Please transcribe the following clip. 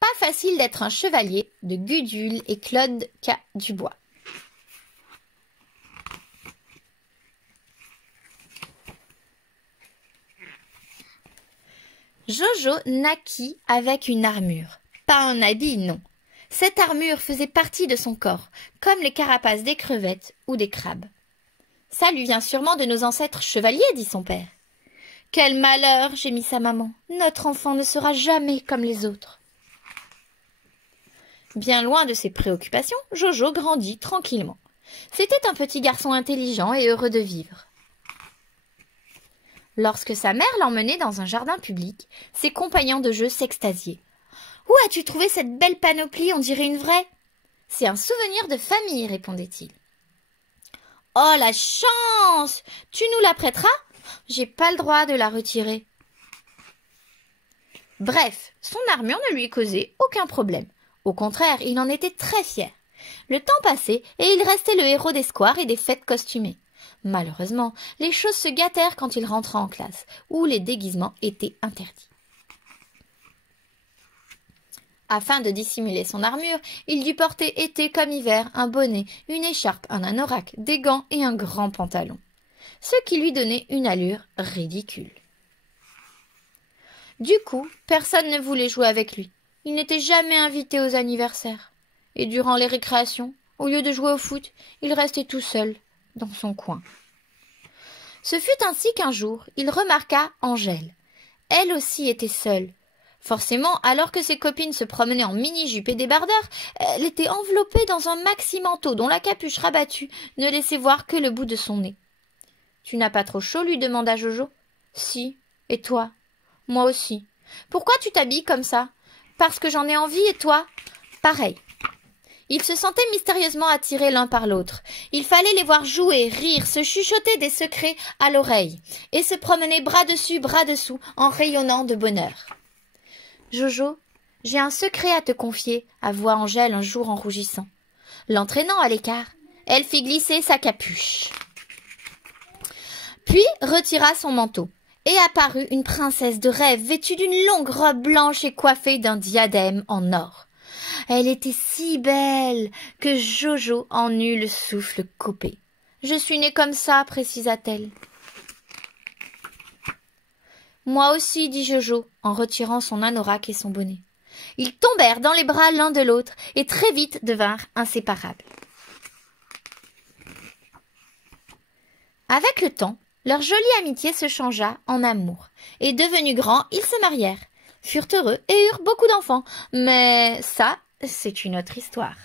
Pas facile d'être un chevalier de Gudule et Claude K. Dubois. Jojo naquit avec une armure. Pas un habit, non. Cette armure faisait partie de son corps, comme les carapaces des crevettes ou des crabes. « Ça lui vient sûrement de nos ancêtres chevaliers, » dit son père. « Quel malheur !» gémit sa maman. « Notre enfant ne sera jamais comme les autres. » Bien loin de ses préoccupations, Jojo grandit tranquillement. C'était un petit garçon intelligent et heureux de vivre. Lorsque sa mère l'emmenait dans un jardin public, ses compagnons de jeu s'extasiaient. « Où as-tu trouvé cette belle panoplie, on dirait une vraie ?»« C'est un souvenir de famille, » répondait-il. « Oh, la chance! Tu nous la prêteras? J'ai pas le droit de la retirer. » Bref, son armure ne lui causait aucun problème. Au contraire, il en était très fier. Le temps passait et il restait le héros des squares et des fêtes costumées. Malheureusement, les choses se gâtèrent quand il rentra en classe, où les déguisements étaient interdits. Afin de dissimuler son armure, il dut porter été comme hiver un bonnet, une écharpe, un anorak, des gants et un grand pantalon, ce qui lui donnait une allure ridicule. Du coup, personne ne voulait jouer avec lui. Il n'était jamais invité aux anniversaires. Et durant les récréations, au lieu de jouer au foot, il restait tout seul dans son coin. Ce fut ainsi qu'un jour, il remarqua Angèle. Elle aussi était seule. Forcément, alors que ses copines se promenaient en mini-jupe et débardeur, elle était enveloppée dans un maxi-manteau dont la capuche rabattue ne laissait voir que le bout de son nez. « Tu n'as pas trop chaud ?» lui demanda Jojo. « Si. Et toi ?»« Moi aussi. »« Pourquoi tu t'habilles comme ça ?»« Parce que j'en ai envie et toi ?»« Pareil. » Ils se sentaient mystérieusement attirés l'un par l'autre. Il fallait les voir jouer, rire, se chuchoter des secrets à l'oreille et se promener bras dessus, bras dessous en rayonnant de bonheur. « Jojo, j'ai un secret à te confier, » avoua Angèle un jour en rougissant. L'entraînant à l'écart, elle fit glisser sa capuche. Puis retira son manteau, et apparut une princesse de rêve vêtue d'une longue robe blanche et coiffée d'un diadème en or. Elle était si belle que Jojo en eut le souffle coupé. « Je suis née comme ça, » précisa-t-elle. « Moi aussi, » dit Jojo, en retirant son anorak et son bonnet. Ils tombèrent dans les bras l'un de l'autre et très vite devinrent inséparables. Avec le temps, leur jolie amitié se changea en amour, et devenus grands, ils se marièrent, furent heureux et eurent beaucoup d'enfants. Mais ça, c'est une autre histoire.